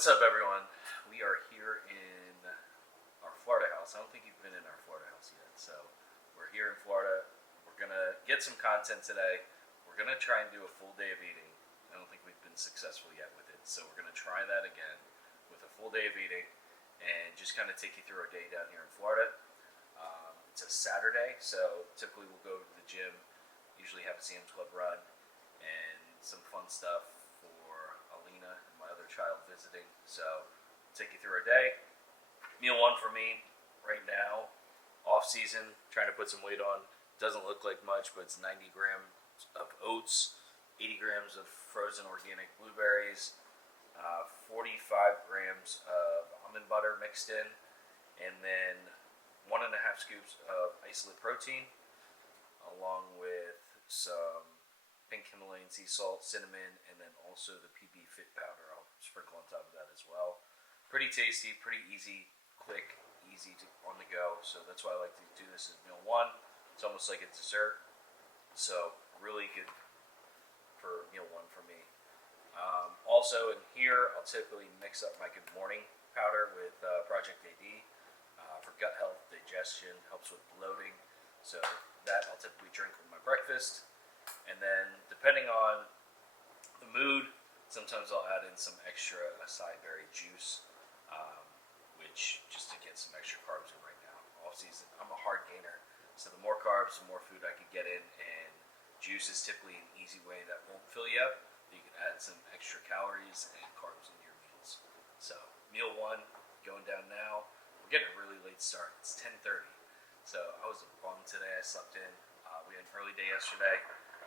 What's up, everyone? We are here in our Florida house. I don't think you've been in our Florida house yet. So we're here in Florida. We're gonna get some content today. We're gonna try and do a full day of eating. I don't think we've been successful yet with it, so we're gonna try that again with a full day of eating and just kind of take you through our day down here in Florida. It's a Saturday, so typically we'll go to the gym. Usually have a Sam's Club run and some fun stuff for Alina and my other child visiting. So take you through our day. Meal one for me right now, off season, trying to put some weight on. Doesn't look like much, but it's 90 grams of oats, 80 grams of frozen organic blueberries, 45 grams of almond butter mixed in, and then 1.5 scoops of isolate protein, along with some pink Himalayan sea salt, cinnamon, and then also the PB Fit powder. I'll sprinkle on top of that as well. Pretty tasty, pretty easy, quick, easy to on the go. So that's why I like to do this as meal one. It's almost like a dessert. So really good for meal one for me. Also in here, I'll typically mix up my Good Morning powder with Project AD for gut health, digestion, helps with bloating. So that I'll typically drink with my breakfast. And then depending on the mood, sometimes I'll add in some extra acai berry juice, which just to get some extra carbs in right now. Off season, I'm a hard gainer, so the more carbs, the more food I can get in, and juice is typically an easy way that won't fill you up. You can add some extra calories and carbs into your meals. So meal one going down now. We're getting a really late start. It's 10:30, so I was bummed today. I slept in. We had an early day yesterday.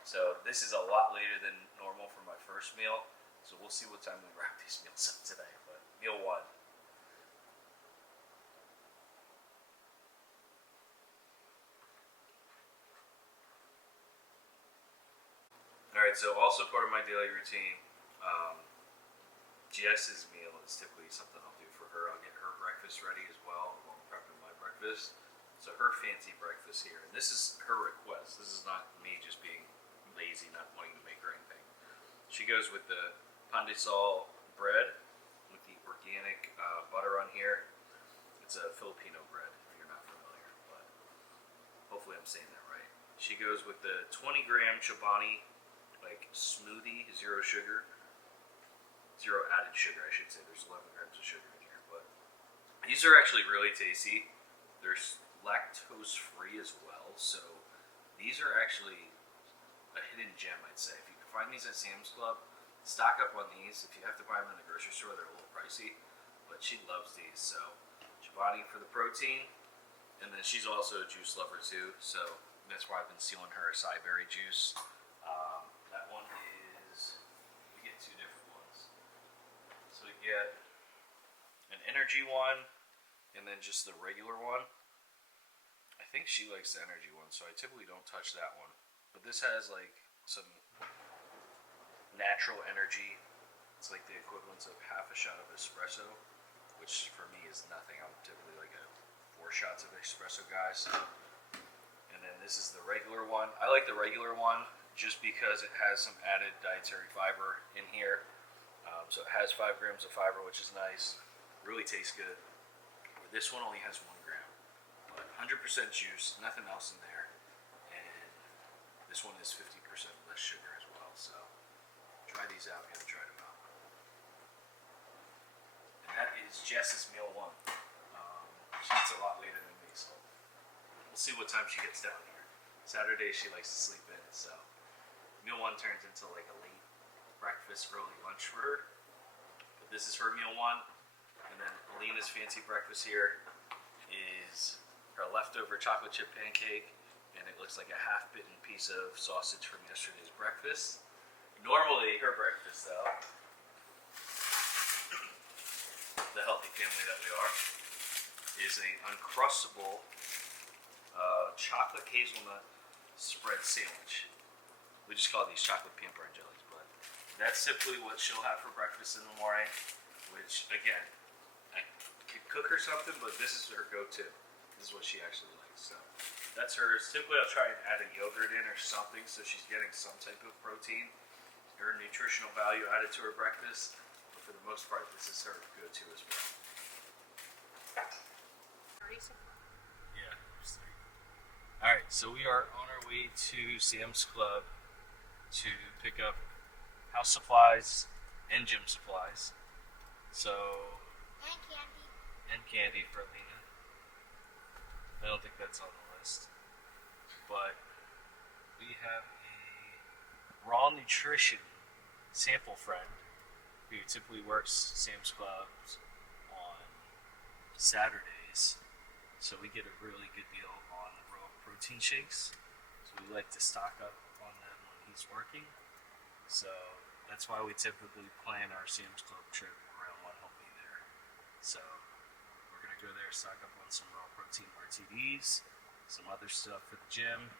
So this is a lot later than normal for my first meal. So we'll see what time we wrap these meals up today. But meal one. Alright, so also part of my daily routine, Jess's meal is typically something I'll do for her. I'll get her breakfast ready as well while I'm prepping my breakfast. So her fancy breakfast here. And this is her request. This is not me just being lazy, not wanting to make her anything. She goes with the pan de sal bread with the organic butter on here. It's a Filipino bread if you're not familiar, but hopefully I'm saying that right. She goes with the 20-gram Chobani like smoothie, zero sugar, zero added sugar I should say. There's 11 grams of sugar in here, but these are actually really tasty. They're lactose free as well, so these are actually a hidden gem, I'd say. If you can find these at Sam's Club, stock up on these. If you have to buy them in the grocery store, they're a little pricey, but she loves these. So Chobani for the protein, and then she's also a juice lover too, so that's why I've been stealing her acai berry juice. That one is, we get two different ones. So we get an energy one, and then just the regular one. I think she likes the energy one, so I typically don't touch that one. But this has like some natural energy. It's like the equivalent of half a shot of espresso, which for me is nothing. I'm typically like a 4 shots of espresso guy. So. And then this is the regular one. I like the regular one just because it has some added dietary fiber in here. So it has 5 grams of fiber, which is nice. Really tastes good. This one only has 1 gram. But 100% juice, nothing else in there. And this one is 50% less sugar as well. So try these out. You haven't tried them out. And that is Jess's meal one. She eats a lot later than me, so we'll see what time she gets down here. Saturday she likes to sleep in, so meal one turns into like a late breakfast, early lunch for her. But this is her meal one. And then Alina's fancy breakfast here is her leftover chocolate chip pancake, and it looks like a half-bitten piece of sausage from yesterday's breakfast. Normally, her breakfast, though, the healthy family that we are, is an Uncrustable chocolate hazelnut spread sandwich. We just call these chocolate peanut butter and jellies, but that's typically what she'll have for breakfast in the morning, which, again, I could cook her something, but this is her go-to. This is what she actually likes, so that's hers. Typically, I'll try and add a yogurt in or something so she's getting some type of protein or nutritional value added to her breakfast. for the most part, this is her go-to as well. Yeah. All right, so we are on our way to Sam's Club to pick up house supplies and gym supplies. So. And candy for Alina. I don't think that's on the list. But we have a raw nutrition sample friend who typically works Sam's Clubs on Saturdays. So we get a really good deal on the raw protein shakes. So we like to stock up on them when he's working. So that's why we typically plan our Sam's Club trip around when he'll be there. So we're going to go there, stock up on some raw protein RTDs, some other stuff for the gym.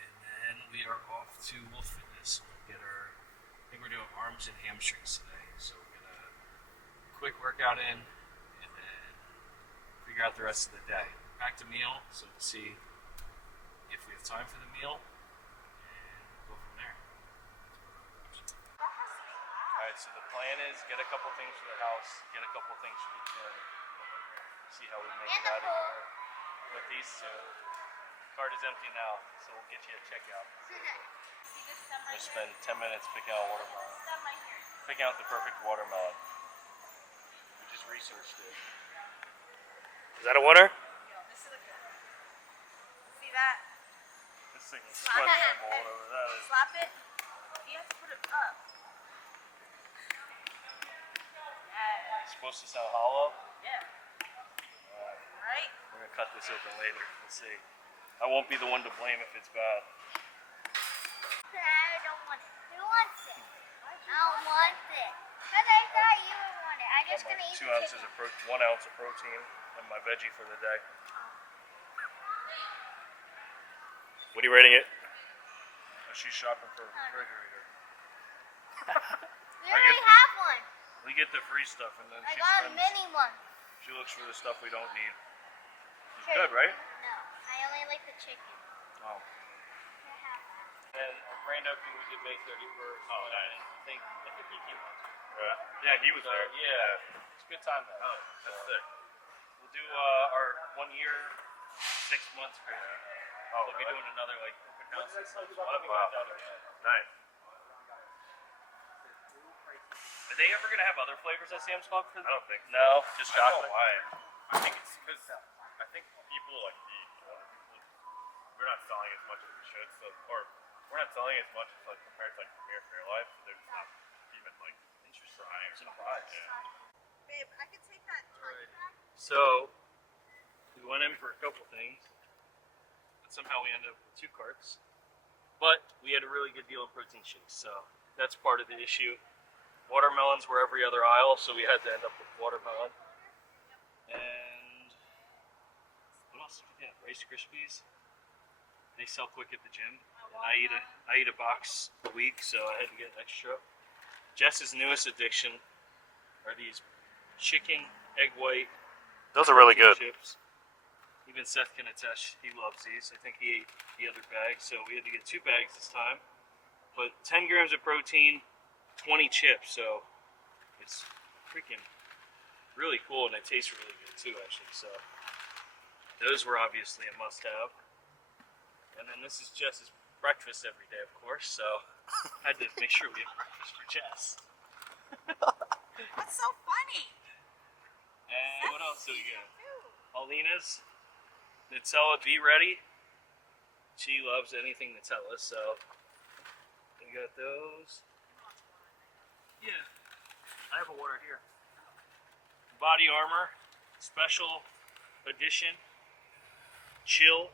And then we are off to Wolf Fitness. We'll get our, I think we're doing arms and hamstrings today. So we'll get a quick workout in and then figure out the rest of the day. Back to meal, so we'll see if we have time for the meal and go from there. Alright, so the plan is get a couple things for the house, get a couple things for the gym, see how we make it out of here with these two. The cart is empty now, so we'll get you a checkout. We'll spend 10 minutes picking out watermelon. Picking out the perfect watermelon. We just researched it. Is that a winner? See that? This thing is sweat symbol, whatever that is. Slap it. You have to put it up. It's supposed to sound hollow? Yeah. Right? We're going to cut this open later. We'll see. I won't be the one to blame if it's bad. I don't want it. Who wants it? I don't want it. Because I thought you would want it. I'm just going to eat 2 the ounces chicken. of 1 ounce of protein and my veggie for the day. What are you rating it? Oh, she's shopping for a refrigerator. We already have one. We get the free stuff and then I got a mini one. she looks for the stuff we don't need. It's Sure. good, right? No, I only like the chicken. Oh. I have that. And our grand opening we did May 31st. Oh, I think he came out too. Yeah, he was there. Yeah, it's a good time though. Oh, that's sick. We'll do our 1 year, 6 months for that. Oh, We'll be really? doing another like open house. Wow. Nice. Are they ever gonna have other flavors at Sam's Club? I don't think so. No, just I don't chocolate. know why. I think it's because I think people like we're not selling as much as we should, so we're not selling as much as like compared to like Premier Fair Life, so they're just not even like trying or something. Yeah. Babe, I could take that turkey back. So we went in for a couple things, but somehow we ended up with 2 carts. But we had a really good deal of protein shakes, so that's part of the issue. Watermelons were every other aisle, so we had to end up with watermelon. And what else did we get? Rice Krispies. They sell quick at the gym, and I eat a box a week, so I had to get extra. Jess's newest addiction are these chicken egg white. Those are really good. Chips. Even Seth can attest, he loves these. I think he ate the other bag, so we had to get 2 bags this time. But 10 grams of protein, 20 chips, so it's freaking really cool, and it tastes really good too, actually. So those were obviously a must-have. And then this is Jess's breakfast every day, of course, so I had to make sure we have breakfast for Jess. That's so funny. And what else do we get? Alina's Nutella Be Ready. She loves anything Nutella, so we got those. Yeah, I have a water here. Body Armor Special Edition Chill.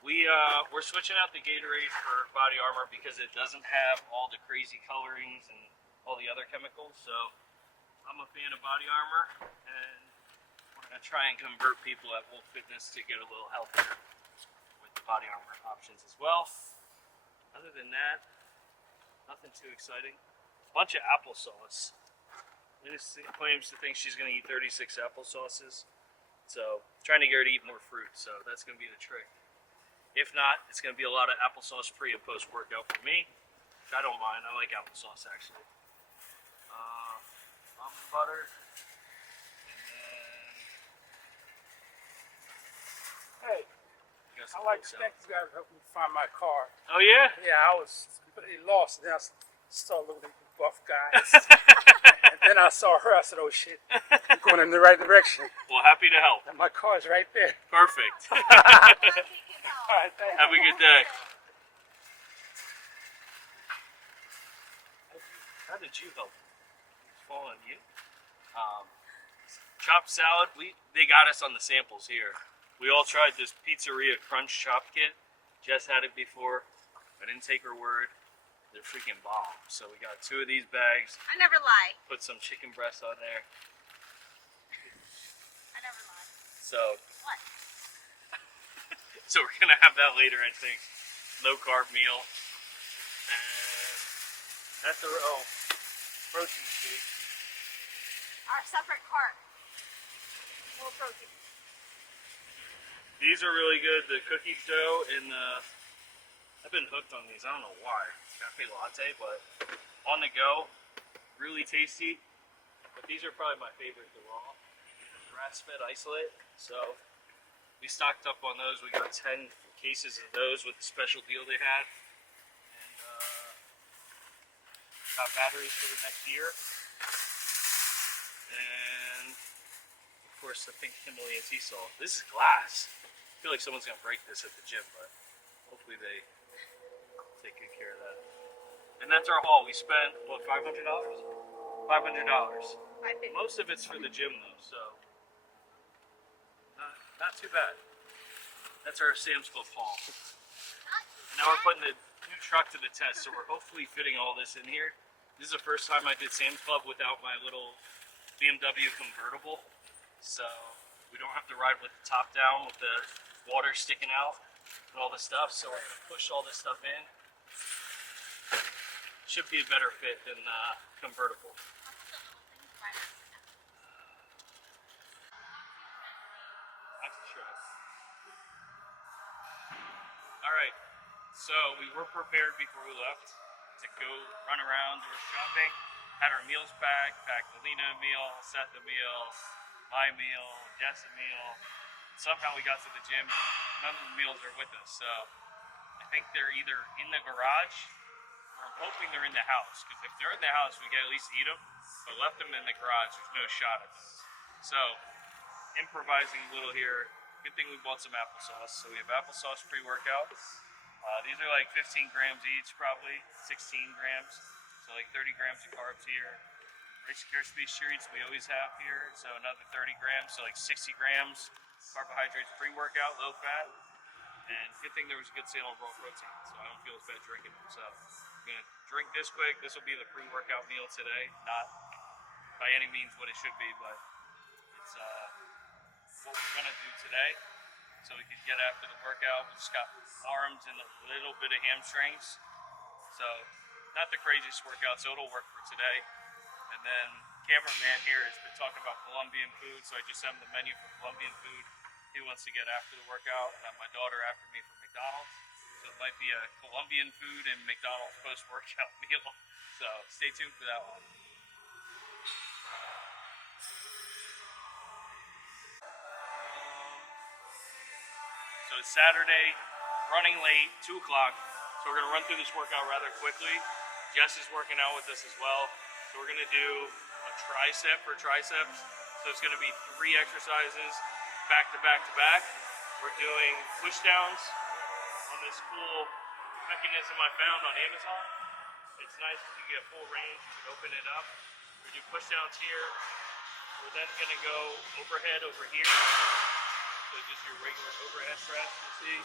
We're switching out the Gatorade for Body Armor because it doesn't have all the crazy colorings and all the other chemicals. So I'm a fan of Body Armor, and we're gonna try and convert people at Wolf Fitness to get a little healthier with the Body Armor options as well. Other than that, nothing too exciting. Bunch of applesauce. Liz claims to think she's going to eat 36 applesauces. So, trying to get her to eat more fruit. So, that's going to be the trick. If not, it's going to be a lot of applesauce pre and post workout for me. Which I don't mind. I like applesauce, actually. butter. And then Hey, you got I some like cold to thank salad. you guys for helping me find my car. Oh yeah? Yeah, I was completely lost. And then I saw little buff guys. And then I saw her. I said, oh shit, I'm going in the right direction. Well, happy to help. And my car's right there. Perfect. All right, thank you. Have a good day. How did you help? It's falling on you. Chopped salad. They got us on the samples here. We all tried this Pizzeria Crunch Chop Kit. Jess had it before. I didn't take her word. They're freaking bomb. So we got 2 of these bags. I never lie. Put some chicken breast on there. I never lie. So What? we're gonna have that later, I think. Low carb meal. And that's the protein shake. Our separate cart. More protein. These are really good. The cookie dough and I've been hooked on these. I don't know why. Cafe latte, but on the go, really tasty. But these are probably my favorite. The raw grass-fed isolate. So we stocked up on those. We got 10 cases of those with the special deal they had, and got batteries for the next year. And of course, the pink Himalayan sea salt. This is glass. I feel like someone's gonna break this at the gym, but hopefully they take good care of that. And that's our haul. We spent what, $500? $500. Most of it's for the gym though, so not too bad. That's our Sam's Club haul. And now we're putting the new truck to the test, so we're hopefully fitting all this in here. This is the first time I did Sam's Club without my little BMW convertible, so we don't have to ride with the top down with the water sticking out and all this stuff. So we're gonna push all this stuff in. Should be a better fit than convertible. That's a try. All right, so we were prepared before we left to go run around, do our shopping. Had our meals packed Alina a meal, Seth a meal, my meal, Jess a meal. Somehow we got to the gym and none of the meals are with us. So I think they're either in the garage or I'm hoping they're in the house. Because if they're in the house, we can at least eat them. But left them in the garage, there's no shot at those. So improvising a little here. Good thing we bought some applesauce. So we have applesauce pre-workout. These are like 15 grams each, probably 16 grams. So like 30 grams of carbs here. Rice Krispies treats we always have here. So another 30 grams, so like 60 grams carbohydrates pre-workout, low fat. And good thing there was a good sale on raw protein, so I don't feel as bad drinking them. So I'm gonna drink this quick. This will be the pre-workout meal today. Not by any means what it should be, but it's what we're gonna do today. So we could get after the workout. We just got arms and a little bit of hamstrings. So not the craziest workout, so it'll work for today. And then cameraman here has been talking about Colombian food, so I just sent him the menu for Colombian food. He wants to get after the workout. I have my daughter after me for McDonald's. So it might be a Colombian food and McDonald's post-workout meal. So stay tuned for that one. So it's Saturday, running late, 2 o'clock. So we're gonna run through this workout rather quickly. Jess is working out with us as well. So we're gonna do a tricep for triceps. So it's gonna be 3 exercises back to back to back. We're doing push downs on this cool mechanism I found on Amazon. It's nice because you get full range, you can open it up. We do push downs here. We're then gonna go overhead over here. So just your regular overhead press, you see.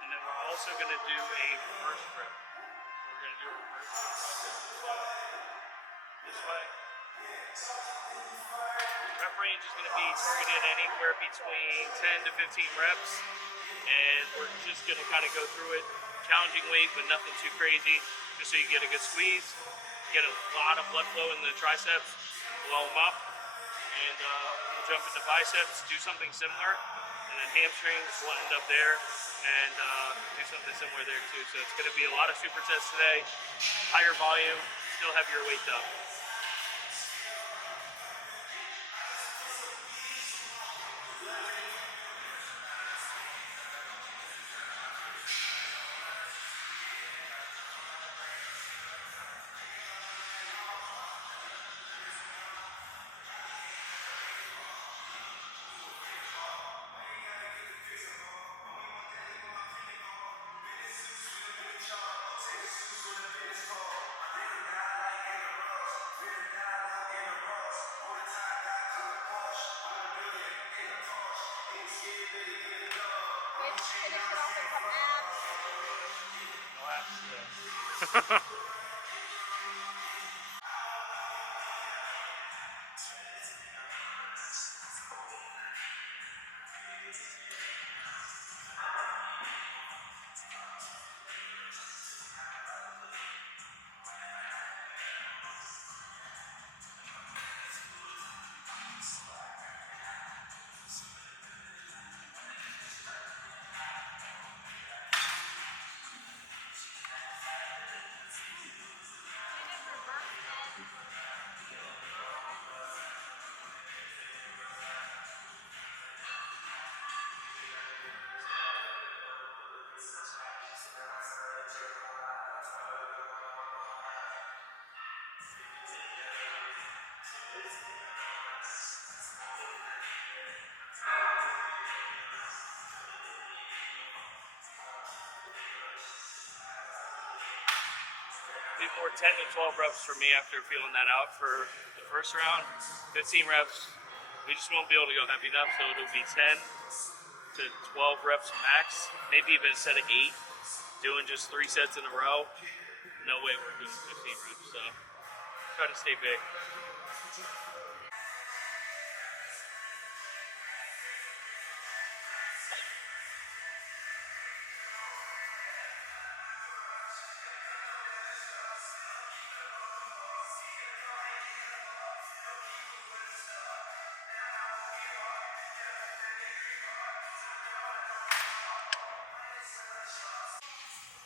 And then we're also going to do a reverse grip. So we're going to do a reverse grip this way. Rep range is going to be targeted anywhere between 10 to 15 reps. And we're just going to kind of go through it. Challenging weight, but nothing too crazy. Just so you get a good squeeze. Get a lot of blood flow in the triceps. Blow them up. And we'll jump into biceps, do something similar. And then hamstrings will end up there. and do something similar there too. So it's going to be a lot of supersets today, higher volume, still heavier weight though. Finish it off with some abs. No apps, yeah. Need more 10 to 12 reps for me after feeling that out for the first round. 15 reps, we just won't be able to go heavy enough, so it'll be 10 to 12 reps max, maybe even a set of 8, doing just 3 sets in a row. No way we're doing 15 reps, so try to stay big.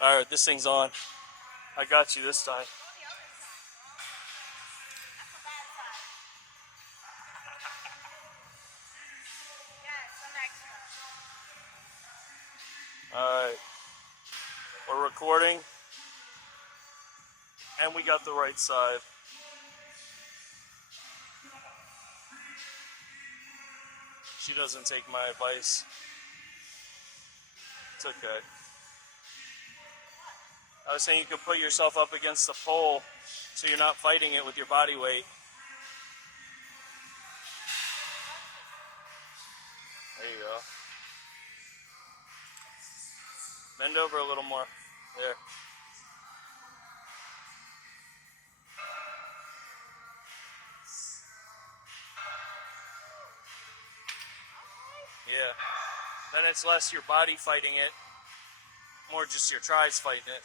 All right, this thing's on. I got you this time. That's a bad side. Yes, some extra. All right, we're recording, and we got the right side. She doesn't take my advice. It's okay. I was saying you could put yourself up against the pole so you're not fighting it with your body weight. There you go. Bend over a little more. There. Yeah. Then it's less your body fighting it, more just your tries fighting it.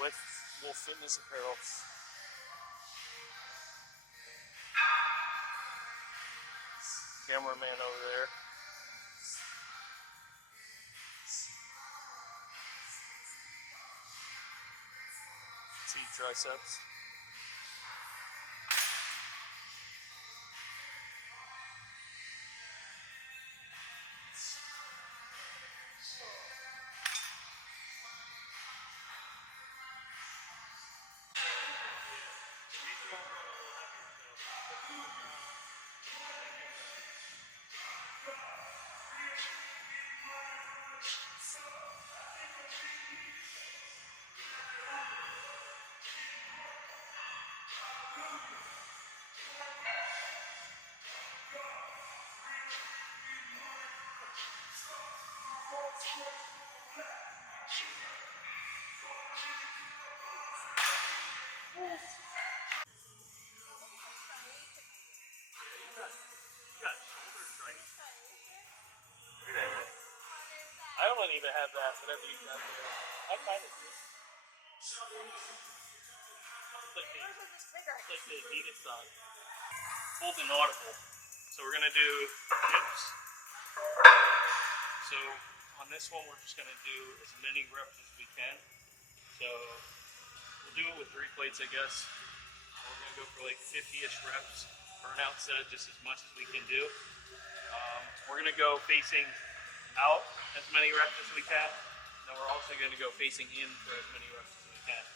With Wolf Fitness Apparel. Cameraman over there. See triceps. I don't even have that, whatever you got there. I kind of do. It's like the Adidas side. Full inaudible. So we're gonna do dips. So on this one, we're just gonna do as many reps as we can. So we'll do it with 3 plates, I guess. We're gonna go for like 50-ish reps, burn out set just as much as we can do. We're gonna go facing out as many reps as we can. Then we're also gonna go facing in for as many reps as we can.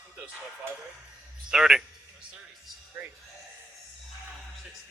I think that was 25, right? 30. That was 30. Great. 60.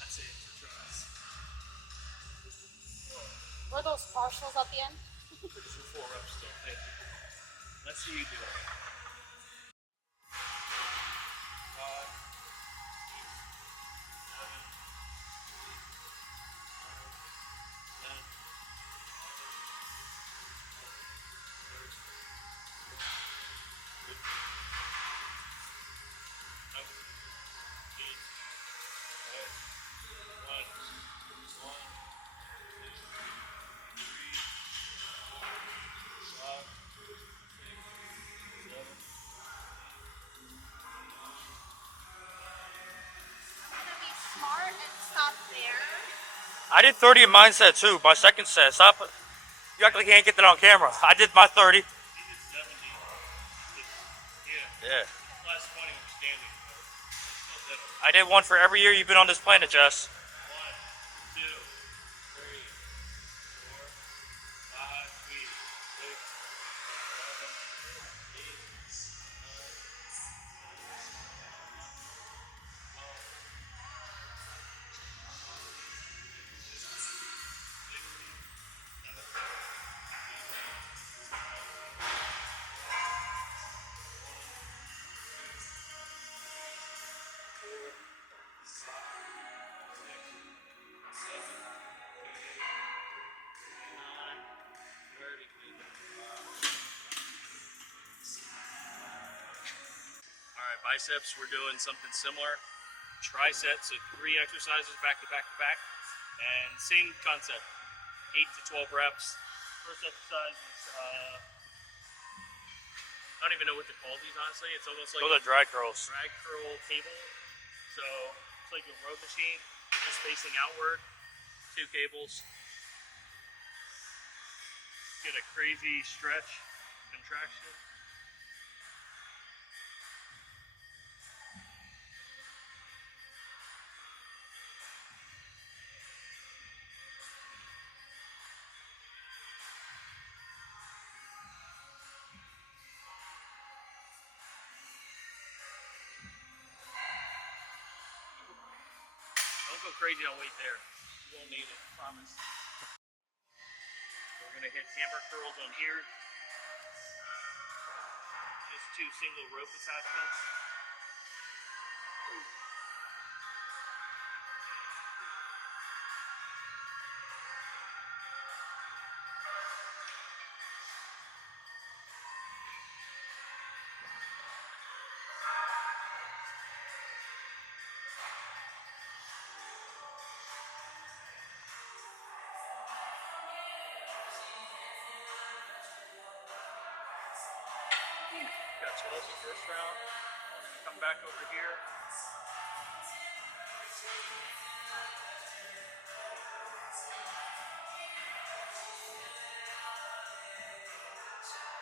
That's it for tries. Were those partials at the end? For 4 reps still. Thank you. Let's see you do it. 5, 7, Smart and stop there. I did 30 in mine set too. My second set. Stop. You act like you can't get that on camera. I did my 30. He did 70. Yeah. Yeah. Last 20 was standing. Still did it. I did one for every year you've been on this planet, Jess. 1, 2, 3, 4, 5, 6, Alright, biceps, we're doing something similar. Triceps, so 3 exercises back to back to back. And same concept, 8 to 12 reps. First exercise is, I don't even know what to call these, honestly. It's almost like Those are drag curls. drag curl cable. So it's like a row machine, just facing outward, 2 cables. Get a crazy stretch, contraction. Don't go crazy on weight there. You won't need it, promise. We're gonna hit hammer curls on here. Just 2 single rope attachments. Got 12 the first round. Come back over here.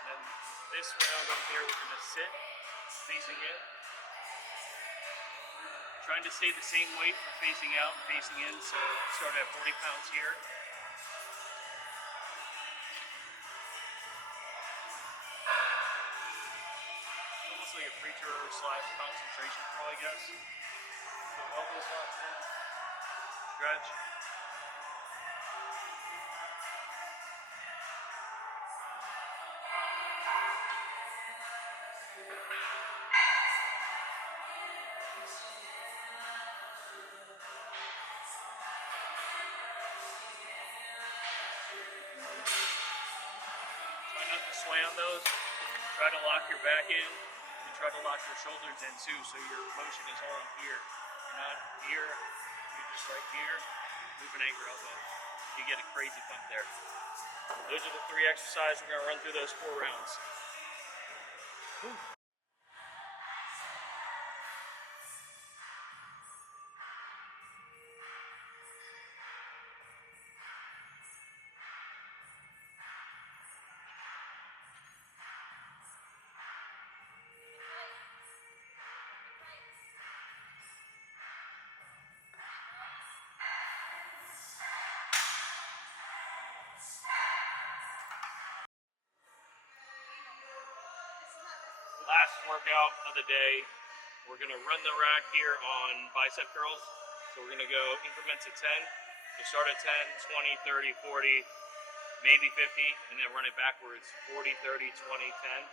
And then this round up here, we're going to sit facing in. Trying to stay the same weight for facing out and facing in, so start at 40 pounds here. Almost like a preacher / concentration throw, I guess. So elbows locked in, stretch. Try not to sway on those. Try to lock your back in and try to lock your shoulders in too, so your motion is only here. You're not here, you're just right here, moving at your elbow. You get a crazy pump there. Those are the 3 exercises. We're going to run through those 4 rounds. Last workout of the day, we're going to run the rack here on bicep curls. So we're going to go increments of 10. So start at 10, 20, 30, 40, maybe 50, and then run it backwards. 40, 30, 20, 10.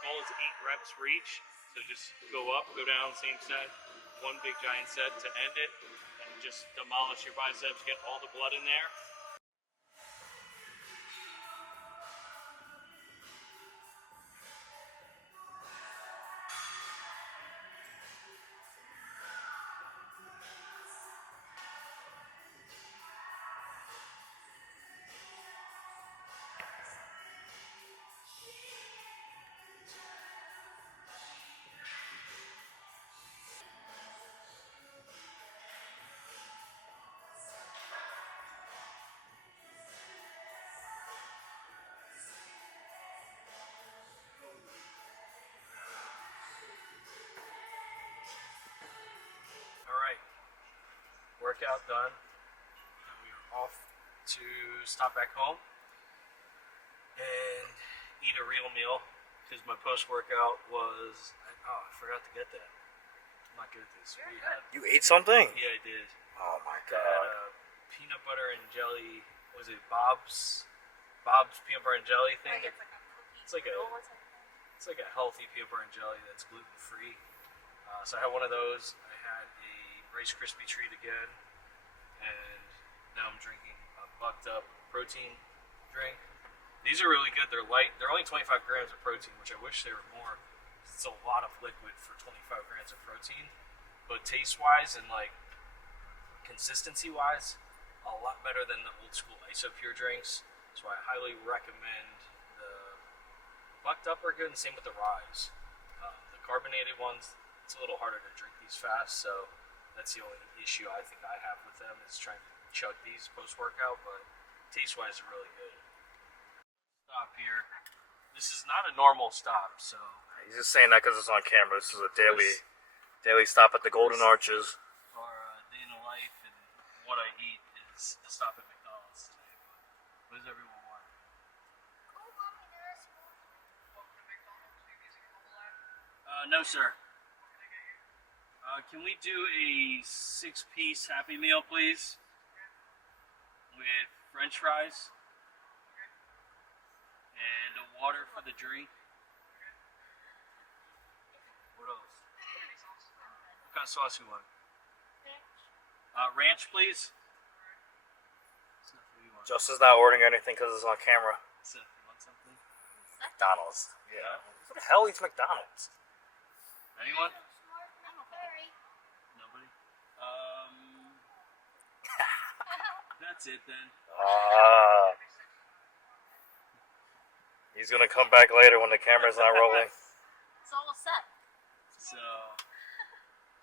Goal is 8 reps for each. So just go up, go down, same set. One big giant set to end it. And just demolish your biceps, get all the blood in there. Alright, workout done. And we are off to stop back home and eat a real meal because my post-workout was, I forgot to get that. I'm not good at this. We had, You ate something? yeah, I did. Oh my I had a peanut butter and jelly, was it Bob's peanut butter and jelly thing? It's like a healthy peanut butter and jelly that's gluten-free. So I had one of those. I had a Rice Krispie treat again, and now I'm drinking a Bucked Up protein drink. These are really good. They're light. They're only 25 grams of protein, which I wish they were more. It's a lot of liquid for 25 grams of protein, but taste-wise and like consistency-wise, a lot better than the old school Isopure drinks. So I highly recommend the Bucked Up are good, and same with the Rise. The carbonated ones, it's a little harder to drink these fast, so that's the only issue I think I have with them is trying to chug these post-workout, but taste-wise, they're really good. Stop here. This is not a normal stop, so He's just saying that because it's on camera. This is a daily stop at the Golden Arches. our day in the life and what I eat is a stop at McDonald's today. But what does everyone want? No, sir. Can we do a 6-piece Happy Meal, please? With French fries and a water for the drink. What else? What kind of sauce you want? Ranch, please. Seth, what do you want? Justin's not ordering anything because it's on camera. Seth, you want something? McDonald's. Yeah. Who the hell eats McDonald's? Anyone? Sorry. Nobody? That's it then. He's gonna come back later when the camera's not rolling.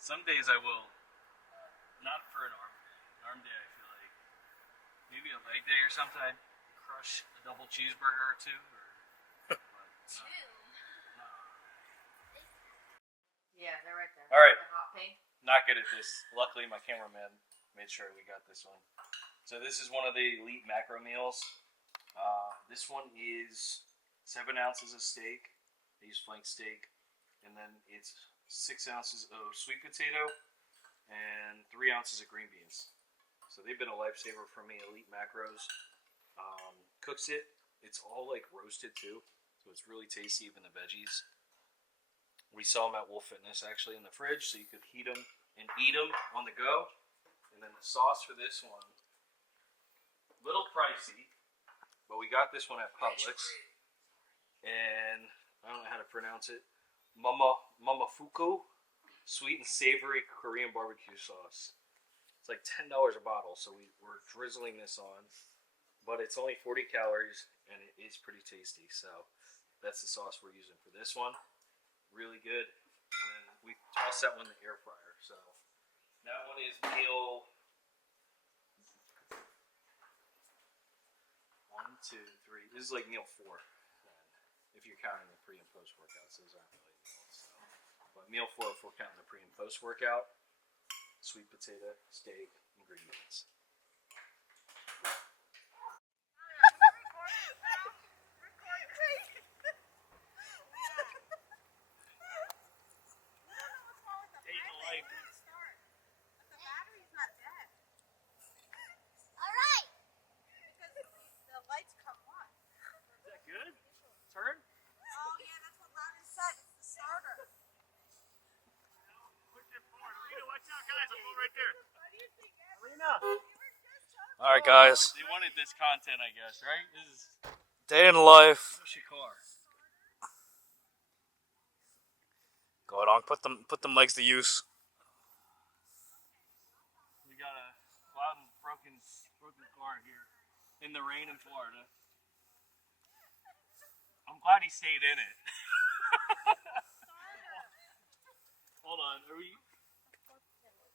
Some days I will. Not for an arm day. An arm day, I feel like maybe a leg day or something. I'd crush a double cheeseburger or two. But, Yeah, they're right there. All right. The hot pink. not good at this. Luckily, my cameraman made sure we got this one. So this is one of the elite macro meals. This one is 7 ounces of steak. I use flank steak, and then it's 6 ounces of sweet potato and 3 ounces of green beans. So they've been a lifesaver for me. Elite Macros cooks it. It's all like roasted too, so it's really tasty. Even the veggies. We sell them at Wolf Fitness actually in the fridge, so you could heat them and eat them on the go. And then the sauce for this one, little pricey, but we got this one at Publix, and I don't know how to pronounce it. Mamafuku sweet and savory Korean barbecue sauce. It's like $10 a bottle, so we're drizzling this on, but it's only 40 calories and it is pretty tasty. So that's the sauce we're using for this one. Really good. And then we toss that one in the air fryer. So that one is meal 1, 2, 3. This is like meal 4. If you're counting the pre and post workouts, those aren't really meals. So. But meal 4, if we're counting the pre and post workout, sweet potato, steak, and green beans. All right. The lights come on. Is that good? Turn? Oh yeah, that's what Loudon said. It's the starter. Push it forward. Alina, watch out, guys. I'm going right there. All right, guys. They wanted this content, I guess, right? This is Day in life. push your car. Go on, put them legs to use. We got a loud and broken car here in the rain in Florida. I'm glad he stayed in it. Hold on, are we?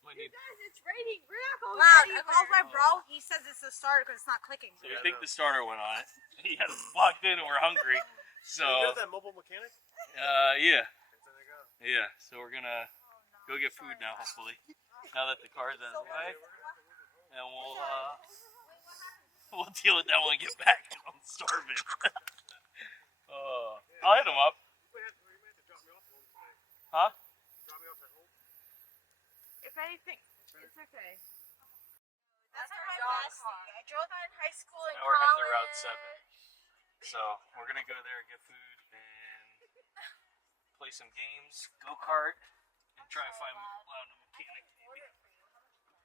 Might need. Guys, it's raining. We're not going Loud. I anywhere. called my bro. He says it's the starter because it's not clicking. So we think the starter went on it. He had us locked in and we're hungry. So You know that mobile mechanic? yeah. There they go. Yeah, so we're gonna go get food now, hopefully. Now that the car's out of the way. And we'll deal with that when we get back. I'm starving. I'll hit him up. Huh? If anything, it's okay. That's my bestie. I drove that in high school and Now we're heading to college. Route 7. So we're gonna go there and get food and play some games, go-kart, and try to find Loudon a mechanic maybe.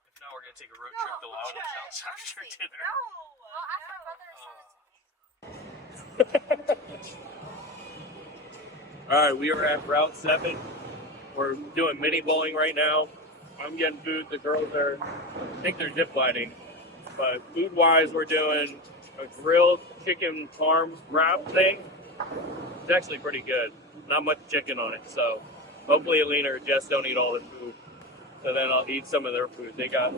If not, we're gonna take a road trip to Loudon's house after dinner. Well, ask my brother to send it to me. All right, we are at Route 7. We're doing mini bowling right now. I'm getting food. The girls are, I think they're zip lining. But food-wise, we're doing a grilled chicken parm wrap thing. It's actually pretty good. Not much chicken on it, so hopefully Alina or Jess don't eat all the food. So then I'll eat some of their food. They got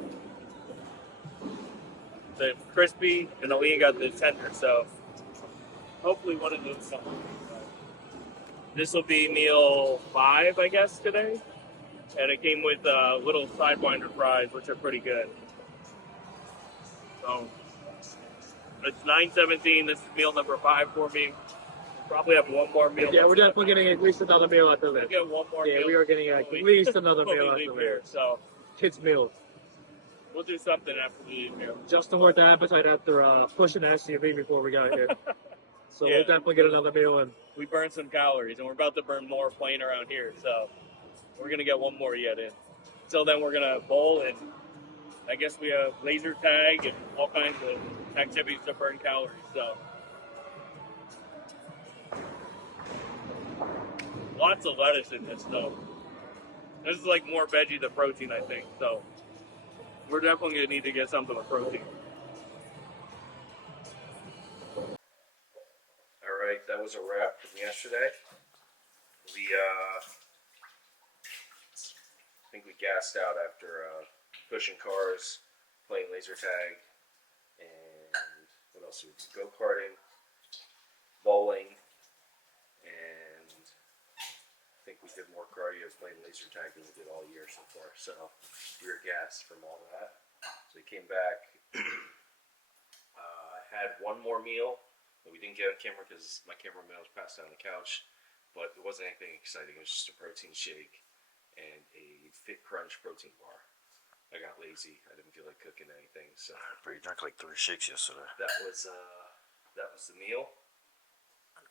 the crispy, and Alina got the tender, so hopefully one of those something. This will be meal 5, I guess, today. And it came with little Sidewinder fries, which are pretty good. So, it's 9:17. This is meal number 5 for me. Probably have one more meal. Yeah, we're definitely getting at least another meal after We'll this. get one more Yeah, meal. we are getting at when we- least another when meal we leave after here. this. So, Kids' meals. we'll do something after we leave here. Justin worked the appetite after pushing the SUV before we got here. So Yeah. we'll definitely get another meal in. We burned some calories, and we're about to burn more playing around here. So, we're going to get one more yet in. Till then, we're going to bowl, and I guess we have laser tag and all kinds of activities to burn calories. So, lots of lettuce in this stuff. This is like more veggie than protein, I think. So, we're definitely going to need to get something with protein. All right, that was a wrap from yesterday. think we gassed out after pushing cars, playing laser tag, and what else? We did? Go-karting, bowling, and I think we did more cardio playing laser tag than we did all year so far. So we were gassed from all that. So we came back. I had one more meal that we didn't get on camera because my cameraman was passed out on the couch. But it wasn't anything exciting. It was just a protein shake and a Fit Crunch protein bar. I got lazy. I didn't feel like cooking anything, so But you drank like 3 shakes yesterday. that was the meal.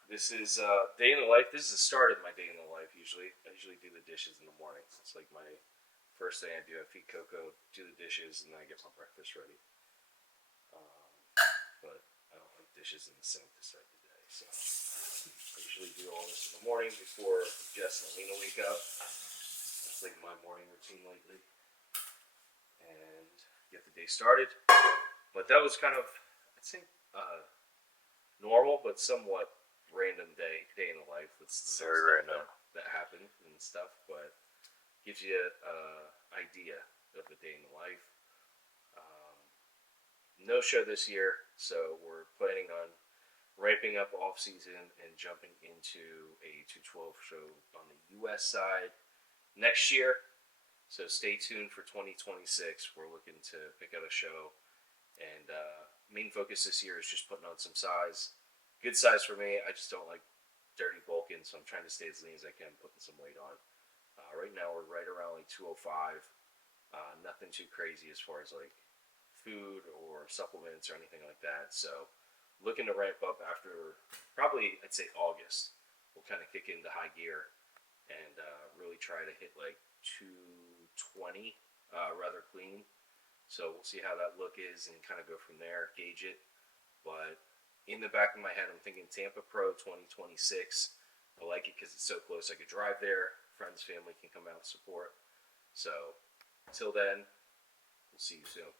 This is day in the life. This is the start of my day in the life. Usually, I usually do the dishes in the morning. It's like my first thing I do. I feed Coco, do the dishes, and then I get my breakfast ready. But I don't like dishes in the sink to start the day, so I usually do all this in the morning before Jess and Alina wake up. That's like my morning routine lately, and get the day started. But that was kind of, I'd say, normal but somewhat random day in the life. That's some Very stuff random. that happened and stuff, but gives you an idea of a day in the life. No show this year, so we're planning on ramping up off season and jumping into a 212 show on the U.S. side next year. So stay tuned for 2026. We're looking to pick out a show, and main focus this year is just putting on some size. Good size for me. I just don't like dirty bulking, so I'm trying to stay as lean as I can, putting some weight on. Right now we're right around like 205. Nothing too crazy as far as like food or supplements or anything like that. So looking to ramp up after probably I'd say August. We'll kind of kick into high gear and really try to hit like 220 rather clean. So we'll see how that look is and kind of go from there, gauge it. But in the back of my head, I'm thinking Tampa Pro 2026. I like it because it's so close. I could drive there. Friends, family can come out and support. So until then, we'll see you soon.